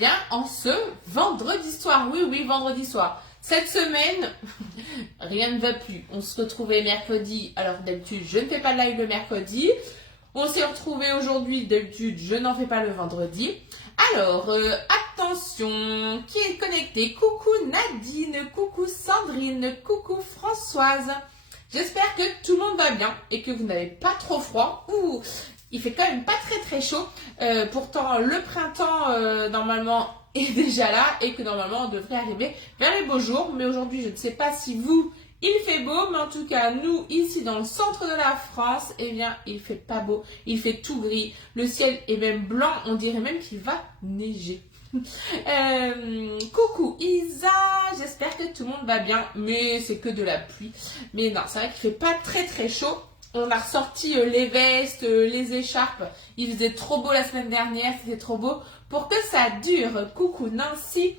bien en ce vendredi soir. Oui, oui, vendredi soir. Cette semaine, rien ne va plus. On se retrouvait mercredi. Alors d'habitude, je ne fais pas de live le mercredi. On s'est retrouvés aujourd'hui. D'habitude, je n'en fais pas le vendredi. Alors, attention, qui est connecté? Coucou Nadine, coucou Sandrine, coucou Françoise. J'espère que tout le monde va bien et que vous n'avez pas trop froid. Ouh, il fait quand même pas très chaud. Pourtant, le printemps, normalement, est déjà là et que normalement, on devrait arriver vers les beaux jours. Mais aujourd'hui, je ne sais pas si vous, il fait beau. Mais en tout cas, nous, ici, dans le centre de la France, eh bien, il fait pas beau. Il fait tout gris. Le ciel est même blanc. On dirait même qu'il va neiger. Coucou Isa, j'espère que tout le monde va bien, mais c'est que de la pluie. Mais non, c'est vrai qu'il fait pas très chaud. On a ressorti les vestes, les écharpes. Il faisait trop beau la semaine dernière, c'était trop beau pour que ça dure. Coucou Nancy,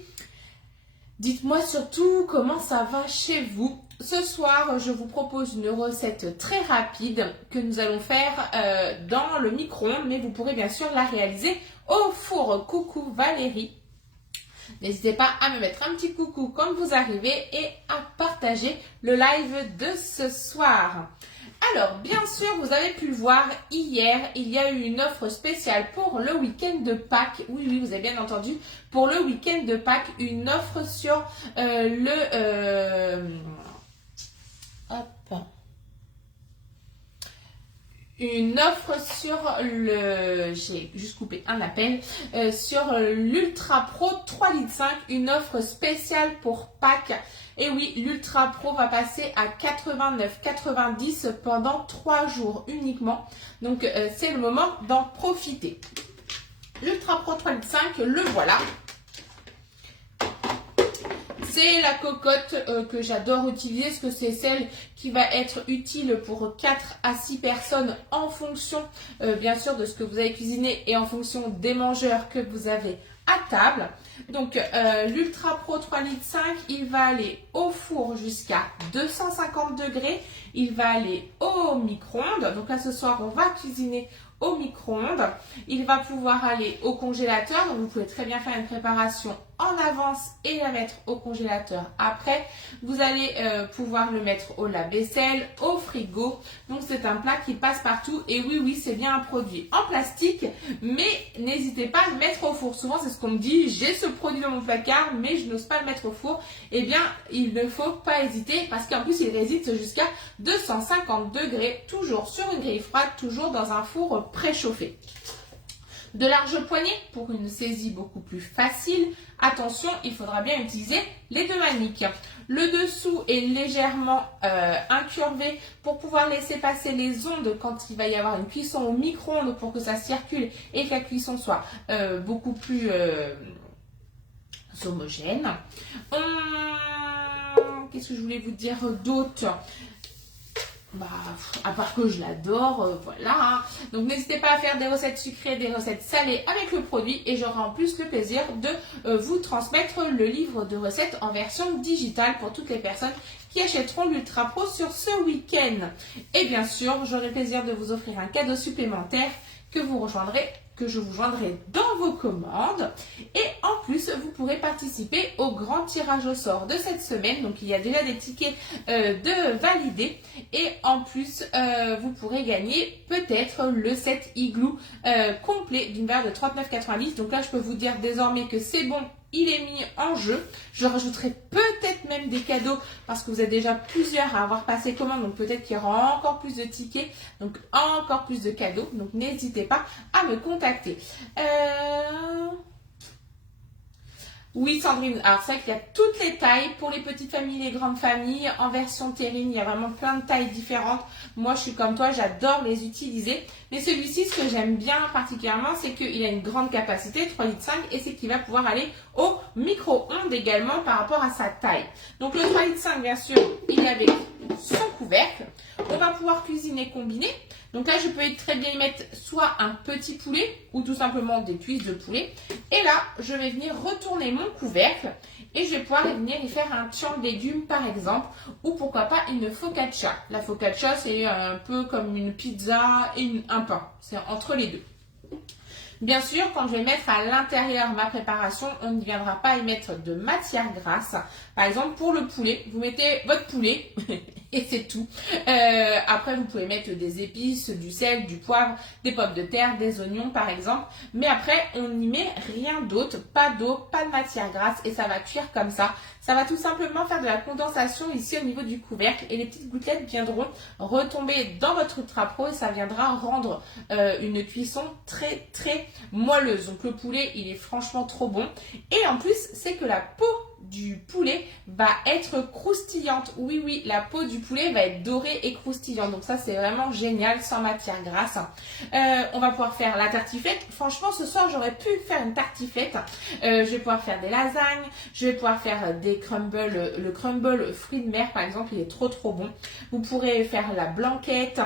dites-moi surtout comment ça va chez vous. Ce soir, je vous propose une recette très rapide que nous allons faire dans le micro-ondes, mais vous pourrez bien sûr la réaliser au four. Coucou Valérie. N'hésitez pas à me mettre un petit coucou quand vous arrivez et à partager le live de ce soir. Alors, bien sûr, vous avez pu le voir hier, il y a eu une offre spéciale pour le week-end de Pâques. Oui, vous avez bien entendu, pour le week-end de Pâques, une offre sur une offre sur j'ai juste coupé un appel, sur l'Ultra Pro 3,5 litres, une offre spéciale pour Pâques. Et oui, l'Ultra Pro va passer à 89,90 pendant 3 jours uniquement. Donc, c'est le moment d'en profiter. L'Ultra Pro 3,5 litres, le voilà. C'est la cocotte que j'adore utiliser parce que c'est celle qui va être utile pour 4 à 6 personnes en fonction bien sûr de ce que vous avez cuisiné et en fonction des mangeurs que vous avez à table. Donc l'Ultra Pro 3,5 litres, il va aller au four jusqu'à 250 degrés. Il va aller au micro-ondes. Donc là ce soir on va cuisiner au micro-ondes. Il va pouvoir aller au congélateur. Donc vous pouvez très bien faire une préparation en avance et la mettre au congélateur après. Vous allez pouvoir le mettre au lave-vaisselle, au frigo. Donc c'est un plat qui passe partout. Et oui, c'est bien un produit en plastique, mais n'hésitez pas à le mettre au four. Souvent c'est ce qu'on me dit, j'ai ce produit dans mon placard, mais je n'ose pas le mettre au four. Eh bien, il ne faut pas hésiter parce qu'en plus il résiste jusqu'à 250 degrés, toujours sur une grille froide, toujours dans un four préchauffé. De larges poignées pour une saisie beaucoup plus facile. Attention, il faudra bien utiliser les deux maniques. Le dessous est légèrement incurvé pour pouvoir laisser passer les ondes quand il va y avoir une cuisson au micro-ondes pour que ça circule et que la cuisson soit beaucoup plus homogène. Qu'est-ce que je voulais vous dire d'autre ? À part que je l'adore, voilà. Donc n'hésitez pas à faire des recettes sucrées, des recettes salées avec le produit et j'aurai en plus le plaisir de vous transmettre le livre de recettes en version digitale pour toutes les personnes qui achèteront l'Ultra Pro sur ce week-end. Et bien sûr, j'aurai le plaisir de vous offrir un cadeau supplémentaire que je vous joindrai dans vos commandes. Et en plus, vous pourrez participer au grand tirage au sort de cette semaine. Donc, il y a déjà des tickets de validés. Et en plus, vous pourrez gagner peut-être le set Igloo complet d'une valeur de 39,90 €. Donc là, je peux vous dire désormais que c'est bon. Il est mis en jeu. Je rajouterai peut-être même des cadeaux parce que vous êtes déjà plusieurs à avoir passé commande. Donc peut-être qu'il y aura encore plus de tickets. Donc encore plus de cadeaux. Donc n'hésitez pas à me contacter. Oui Sandrine, alors c'est vrai qu'il y a toutes les tailles pour les petites familles, les grandes familles. En version terrine, il y a vraiment plein de tailles différentes. Moi je suis comme toi, j'adore les utiliser. Mais celui-ci, ce que j'aime bien particulièrement, c'est qu'il a une grande capacité, 3,5 litres, et c'est qu'il va pouvoir aller au micro-ondes également par rapport à sa taille. Donc le 3,5 litres, bien sûr, il est avec son couvercle. On va pouvoir cuisiner combiné. Donc là, je peux très bien y mettre soit un petit poulet ou tout simplement des cuisses de poulet. Et là, je vais venir retourner mon couvercle et je vais pouvoir venir y faire un tian de légumes par exemple ou pourquoi pas une focaccia. La focaccia, c'est un peu comme une pizza et un pain. C'est entre les deux. Bien sûr, quand je vais mettre à l'intérieur ma préparation, on ne viendra pas y mettre de matière grasse. Par exemple, pour le poulet, vous mettez votre poulet et c'est tout. Après, vous pouvez mettre des épices, du sel, du poivre, des pommes de terre, des oignons par exemple. Mais après, on n'y met rien d'autre, pas d'eau, pas de matière grasse et ça va cuire comme ça. Ça va tout simplement faire de la condensation ici au niveau du couvercle et les petites gouttelettes viendront retomber dans votre Ultra Pro et ça viendra rendre une cuisson très très moelleuse. Donc le poulet, il est franchement trop bon. Et en plus, c'est que la peau du poulet va être croustillante. Oui, oui, la peau du poulet va être dorée et croustillante. Donc ça, c'est vraiment génial, sans matière grasse. On va pouvoir faire la tartiflette. Franchement, ce soir, j'aurais pu faire une tartiflette. Je vais pouvoir faire des lasagnes. Je vais pouvoir faire des crumbles. Le crumble fruits de mer, par exemple, il est trop trop bon. Vous pourrez faire la blanquette.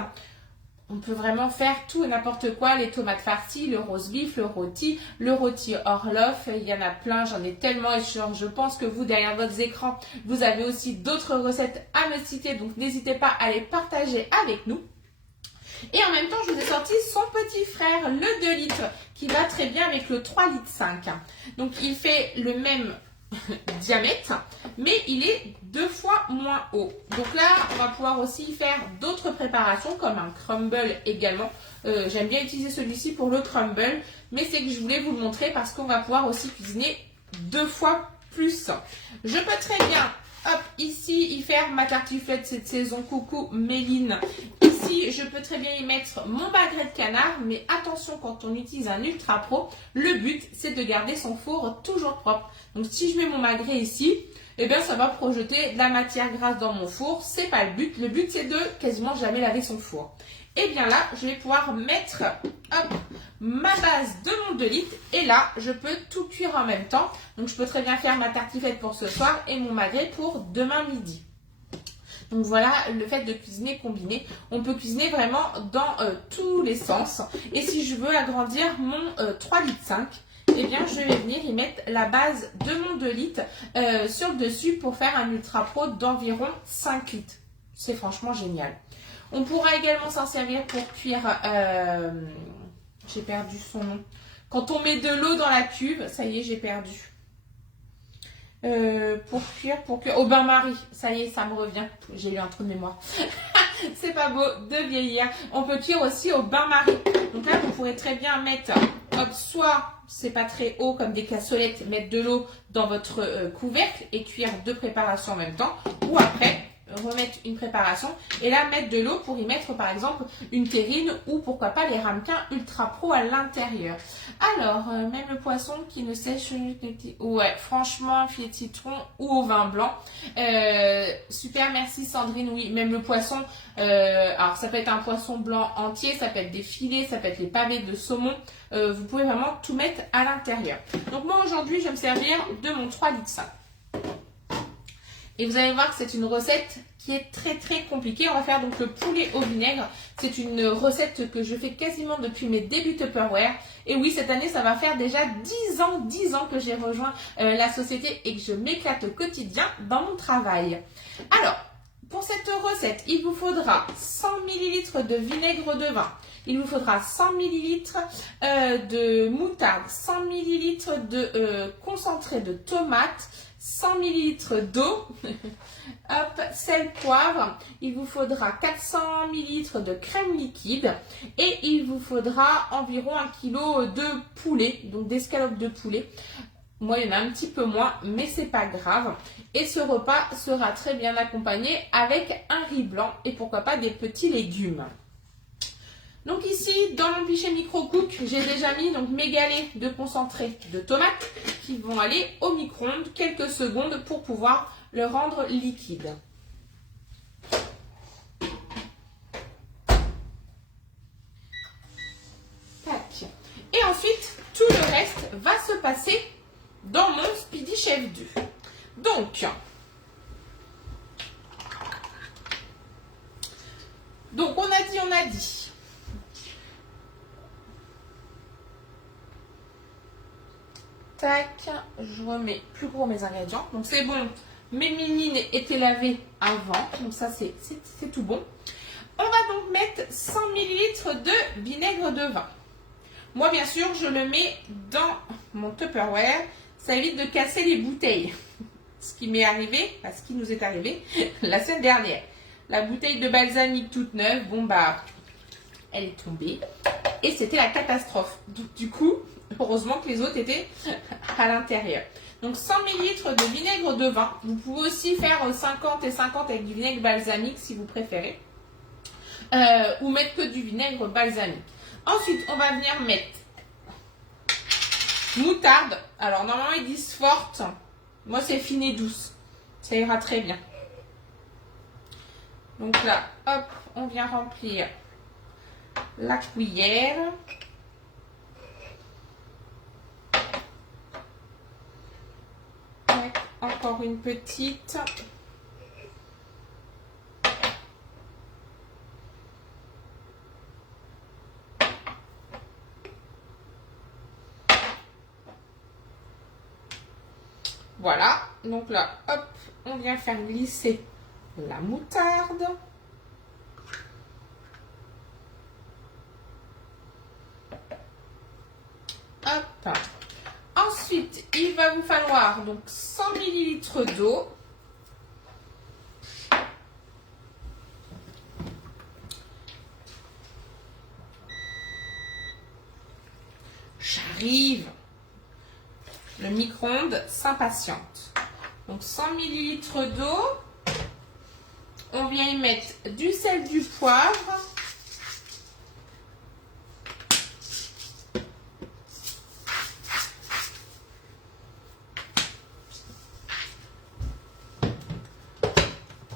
On peut vraiment faire tout et n'importe quoi, les tomates farcies, le roast beef, le rôti Orloff, il y en a plein, j'en ai tellement et je pense que vous, derrière votre écran, vous avez aussi d'autres recettes à me citer, donc n'hésitez pas à les partager avec nous. Et en même temps, je vous ai sorti son petit frère, le 2 litres, qui va très bien avec le 3 litres 5. Donc il fait le même diamètre, mais il est 2 fois moins haut. Donc là, on va pouvoir aussi faire d'autres préparations comme un crumble également. J'aime bien utiliser celui-ci pour le crumble, mais c'est que je voulais vous le montrer parce qu'on va pouvoir aussi cuisiner 2 fois plus. Je peux très bien, hop, ici, y faire ma tartiflette cette saison. Coucou Méline. Ici, je peux très bien y mettre mon magret de canard, mais attention, quand on utilise un Ultra Pro, le but, c'est de garder son four toujours propre. Donc, si je mets mon magret ici, eh bien, ça va projeter de la matière grasse dans mon four. C'est pas le but. Le but, c'est de quasiment jamais laver son four. Et bien là, je vais pouvoir mettre hop, ma base de mon 2 litres. Et là, je peux tout cuire en même temps. Donc, je peux très bien faire ma tartiflette pour ce soir et mon magret pour demain midi. Donc voilà le fait de cuisiner combiné. On peut cuisiner vraiment dans tous les sens. Et si je veux agrandir mon 3 litres 5, eh bien je vais venir y mettre la base de mon 2 litres sur le dessus pour faire un Ultra Pro d'environ 5 litres. C'est franchement génial. On pourra également s'en servir pour cuire, j'ai perdu son nom. Quand on met de l'eau dans la cuve, ça y est, j'ai perdu. Pour cuire au bain-marie, ça y est, ça me revient, j'ai eu un trou de mémoire. C'est pas beau de vieillir. On peut cuire aussi au bain-marie. Donc là, vous pourrez très bien mettre, hop, soit c'est pas très haut comme des cassolettes, mettre de l'eau dans votre couvercle et cuire 2 préparations en même temps, ou après remettre une préparation et là mettre de l'eau pour y mettre par exemple une terrine ou pourquoi pas les ramequins Ultra Pro à l'intérieur. Alors, même le poisson qui ne sèche, ouais, franchement, un filet de citron ou au vin blanc. Super, merci Sandrine, oui, même le poisson, alors ça peut être un poisson blanc entier, ça peut être des filets, ça peut être les pavés de saumon, vous pouvez vraiment tout mettre à l'intérieur. Donc moi aujourd'hui, je vais me servir de mon 3 litres 5. Et vous allez voir que c'est une recette qui est très très compliquée. On va faire donc le poulet au vinaigre. C'est une recette que je fais quasiment depuis mes débuts Tupperware. Et oui, cette année, ça va faire déjà 10 ans que j'ai rejoint la société et que je m'éclate au quotidien dans mon travail. Alors, pour cette recette, il vous faudra 100 ml de vinaigre de vin. Il vous faudra 100 ml de moutarde, 100 ml de concentré de tomate, 100 ml d'eau, hop, sel, poivre, il vous faudra 400 ml de crème liquide et il vous faudra environ 1 kg de poulet, donc d'escalope de poulet. Moi, il y en a un petit peu moins, mais c'est pas grave. Et ce repas sera très bien accompagné avec un riz blanc et pourquoi pas des petits légumes. Donc ici, dans mon pichet micro-cook, j'ai déjà mis donc mes galets de concentré de tomates qui vont aller au micro-ondes quelques secondes pour pouvoir le rendre liquide. Tac. Et ensuite, tout le reste va se passer dans mon Speedy Chef 2. Donc on a dit. Tac, je remets plus gros mes ingrédients. Donc c'est bon, mes mimines étaient lavées avant. Donc ça c'est tout bon. On va donc mettre 100 ml de vinaigre de vin. Moi, bien sûr, je le mets dans mon Tupperware. Ça évite de casser les bouteilles. Ce qui m'est arrivé, ce qui nous est arrivé la semaine dernière. La bouteille de balsamique toute neuve, bon bah, elle est tombée. Et c'était la catastrophe. Donc, du coup, heureusement que les autres étaient à l'intérieur. Donc 100 ml de vinaigre de vin. Vous pouvez aussi faire 50 et 50 avec du vinaigre balsamique si vous préférez. Ou mettre que du vinaigre balsamique. Ensuite, on va venir mettre moutarde. Alors normalement ils disent forte. Moi c'est fine et douce. Ça ira très bien. Donc là, hop, on vient remplir la cuillère. Encore une petite. Voilà, donc là, hop, on vient faire glisser la moutarde. Hop. Ensuite, il va vous falloir donc 100 ml d'eau. J'arrive. Le micro-ondes s'impatiente. Donc 100 ml d'eau. On vient y mettre du sel, du poivre.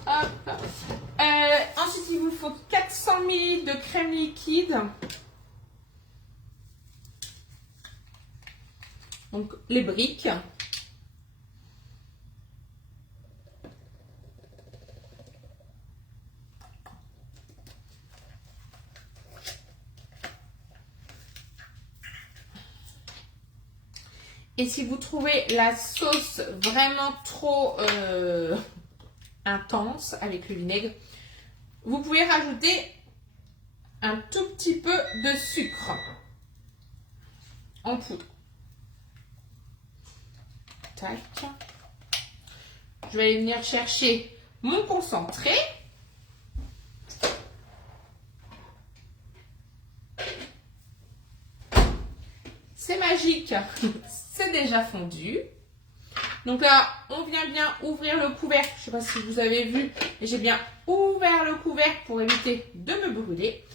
Hop. Ensuite, il vous faut 400 ml de crème liquide. Donc les briques. Et si vous trouvez la sauce vraiment trop intense avec le vinaigre, vous pouvez rajouter un tout petit peu de sucre en poudre. Tac. Je vais aller venir chercher mon concentré. C'est magique, c'est déjà fondu. Donc là, on vient bien ouvrir le couvercle. Je ne sais pas si vous avez vu, mais j'ai bien ouvert le couvercle pour éviter de me brûler.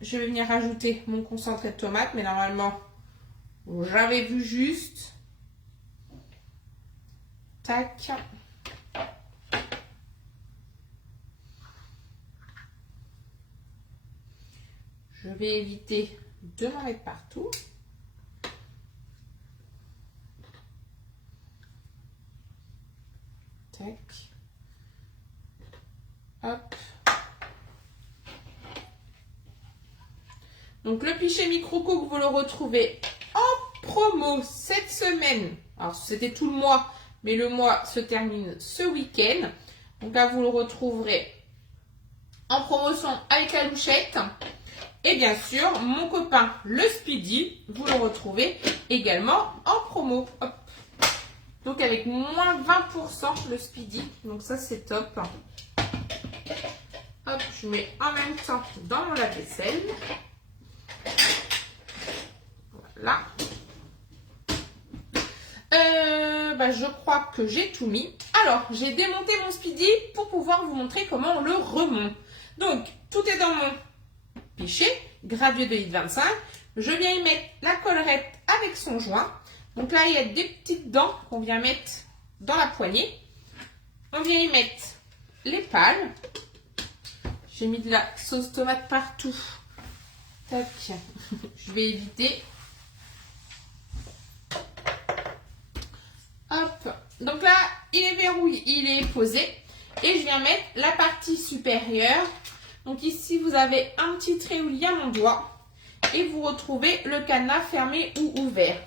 Je vais venir rajouter mon concentré de tomate, mais normalement, j'avais vu juste. Tac. Je vais éviter de m'en mettre partout. Tac. Hop. Donc le pichet micro-cook, vous le retrouvez en promo cette semaine. Alors c'était tout le mois, mais le mois se termine ce week-end. Donc là, vous le retrouverez en promotion avec la louchette. Et bien sûr, mon copain le Speedy, vous le retrouvez également en promo. Hop. Donc avec moins 20% le Speedy. Donc ça, c'est top. Hop, je mets en même temps dans mon lave-vaisselle. Voilà. Je crois que j'ai tout mis. Alors, j'ai démonté mon Speedy pour pouvoir vous montrer comment on le remonte. Donc, tout est dans mon pichet, gradué de 1,25 litres. Je viens y mettre la collerette avec son joint. Donc là, il y a des petites dents qu'on vient mettre dans la poignée. On vient y mettre les pales. J'ai mis de la sauce tomate partout. Tac. Je vais éviter. Hop. Donc là, il est verrouillé, il est posé. Et je viens mettre la partie supérieure. Donc ici, vous avez un petit trait où il y a mon doigt. Et vous retrouvez le cadenas fermé ou ouvert.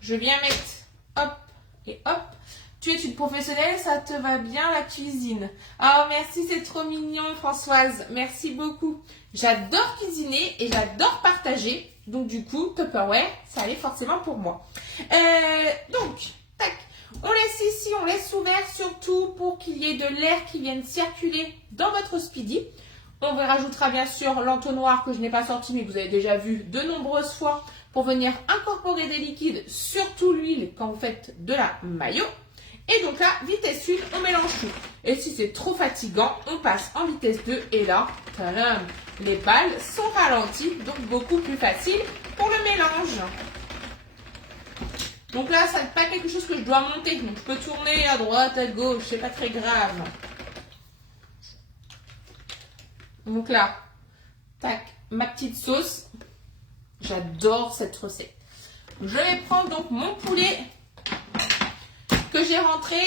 Je viens mettre, hop, et hop. Tu es une professionnelle, ça te va bien la cuisine. Oh, merci, c'est trop mignon, Françoise. Merci beaucoup. J'adore cuisiner et j'adore partager. Donc du coup, Tupperware, ça allait forcément pour moi. Donc, tac. On laisse ici, on laisse ouvert surtout pour qu'il y ait de l'air qui vienne circuler dans votre Speedy. On vous rajoutera bien sûr l'entonnoir que je n'ai pas sorti, mais que vous avez déjà vu de nombreuses fois pour venir incorporer des liquides, surtout l'huile quand vous faites de la mayo. Et donc là, vitesse 1, on mélange tout. Et si c'est trop fatigant, on passe en vitesse 2 et là, tadam, les balles sont ralenties, donc beaucoup plus facile pour le mélange. Donc là, ça n'est pas quelque chose que je dois monter, donc je peux tourner à droite, à gauche, c'est pas très grave. Donc là, tac, ma petite sauce. J'adore cette recette. Je vais prendre donc mon poulet que j'ai rentré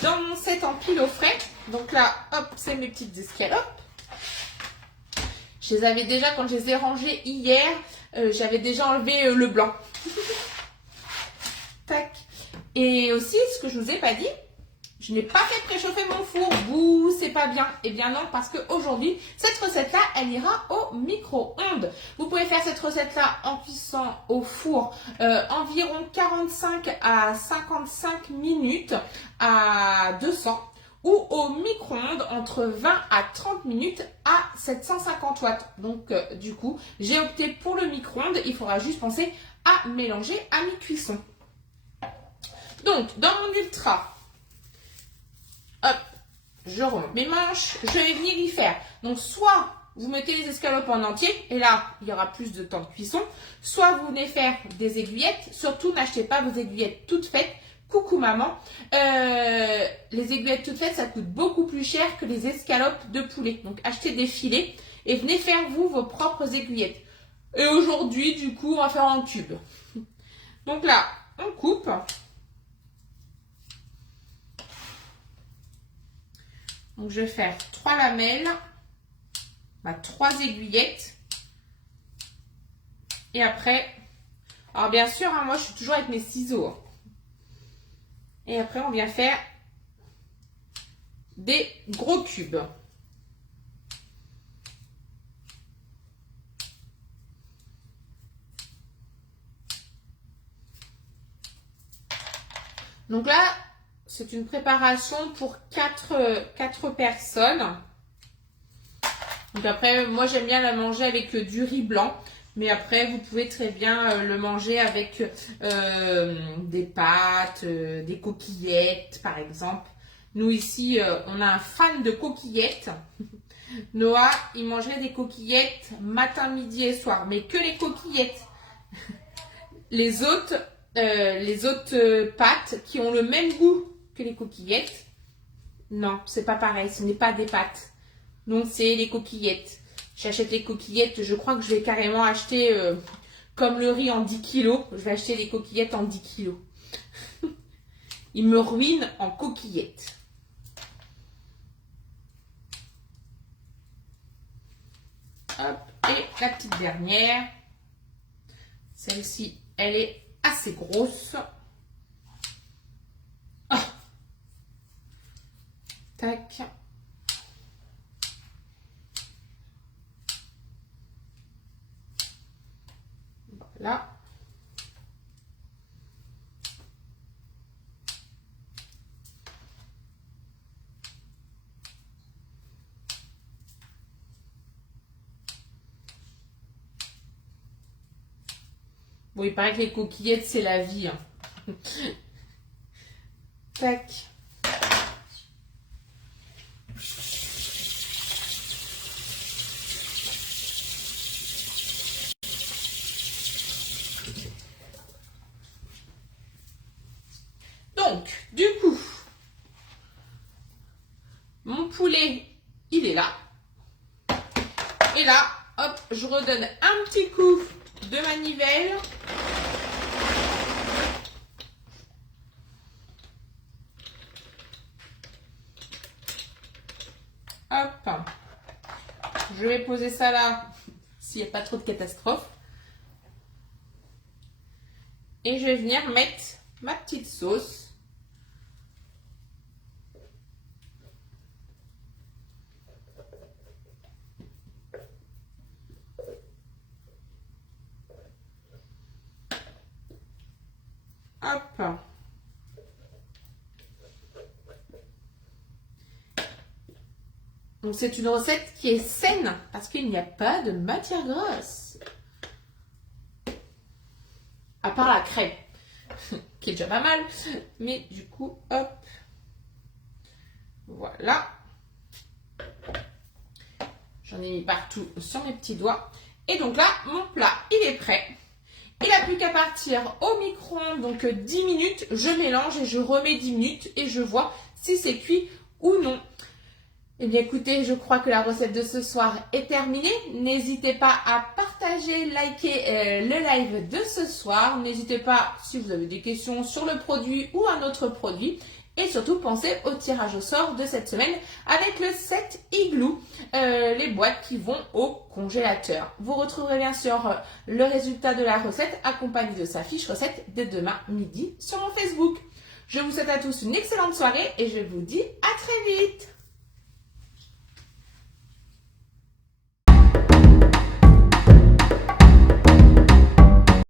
dans mon set en pile au frais. Donc là, hop, c'est mes petites escalopes. Je les avais déjà, quand je les ai rangées hier, j'avais déjà enlevé le blanc. Tac. Et aussi, ce que je ne vous ai pas dit, je n'ai pas fait préchauffer mon four. Bouh, c'est pas bien. Eh bien non, parce qu'aujourd'hui, cette recette-là, elle ira au micro-ondes. Vous pouvez faire cette recette-là en cuisant au four environ 45 à 55 minutes à 200 ou au micro-ondes entre 20 à 30 minutes à 750 watts. Donc, du coup, j'ai opté pour le micro-ondes. Il faudra juste penser à mélanger à mi-cuisson. Donc, dans mon ultra, hop, je remonte mes manches, je vais venir y faire. Donc, soit vous mettez les escalopes en entier, et là, il y aura plus de temps de cuisson. Soit vous venez faire des aiguillettes. Surtout, n'achetez pas vos aiguillettes toutes faites. Coucou maman. Les aiguillettes toutes faites, ça coûte beaucoup plus cher que les escalopes de poulet. Donc, achetez des filets et venez faire, vous, vos propres aiguillettes. Et aujourd'hui, du coup, on va faire en cube. Donc là, on coupe. Donc, je vais faire 3 lamelles, 3 aiguillettes. Et après, alors bien sûr, hein, moi, je suis toujours avec mes ciseaux. Hein. Et après, on vient faire des gros cubes. Donc là, c'est une préparation pour 4 personnes. Donc après, moi j'aime bien la manger avec du riz blanc. Mais après, vous pouvez très bien le manger avec des pâtes, des coquillettes par exemple. Nous ici, on a un fan de coquillettes. Noah, il mangerait des coquillettes matin, midi et soir. Mais que les coquillettes. Les autres pâtes qui ont le même goût que les coquillettes, non, c'est pas pareil, ce n'est pas des pâtes. Donc c'est les coquillettes. J'achète les coquillettes, je crois que je vais carrément acheter comme le riz en 10 kilos. Je vais acheter les coquillettes en 10 kilos. Ils me ruinent en coquillettes. Hop, et la petite dernière. Celle-ci, elle est assez grosse. Oh. Tac. Voilà. Bon, il paraît que les coquillettes, c'est la vie. Hein. Tac. Donc, du coup, mon poulet, il est là. Et là, hop, je redonne un petit coup de manivelle. Hop. Je vais poser ça là, s'il n'y a pas trop de catastrophe. Et je vais venir mettre ma petite sauce. Hop. Donc c'est une recette qui est saine parce qu'il n'y a pas de matière grasse. À part la crème, qui est déjà pas mal. Mais du coup, hop. Voilà. J'en ai mis partout sur mes petits doigts. Et donc là, mon plat, il est prêt. Il n'a plus qu'à partir au micro-ondes, donc 10 minutes. Je mélange et je remets 10 minutes et je vois si c'est cuit ou non. Eh bien écoutez, je crois que la recette de ce soir est terminée. N'hésitez pas à partager, liker le live de ce soir. N'hésitez pas si vous avez des questions sur le produit ou un autre produit. Et surtout, pensez au tirage au sort de cette semaine avec le set Igloo, les boîtes qui vont au congélateur. Vous retrouverez bien sûr le résultat de la recette accompagné de sa fiche recette dès demain midi sur mon Facebook. Je vous souhaite à tous une excellente soirée et je vous dis à très vite.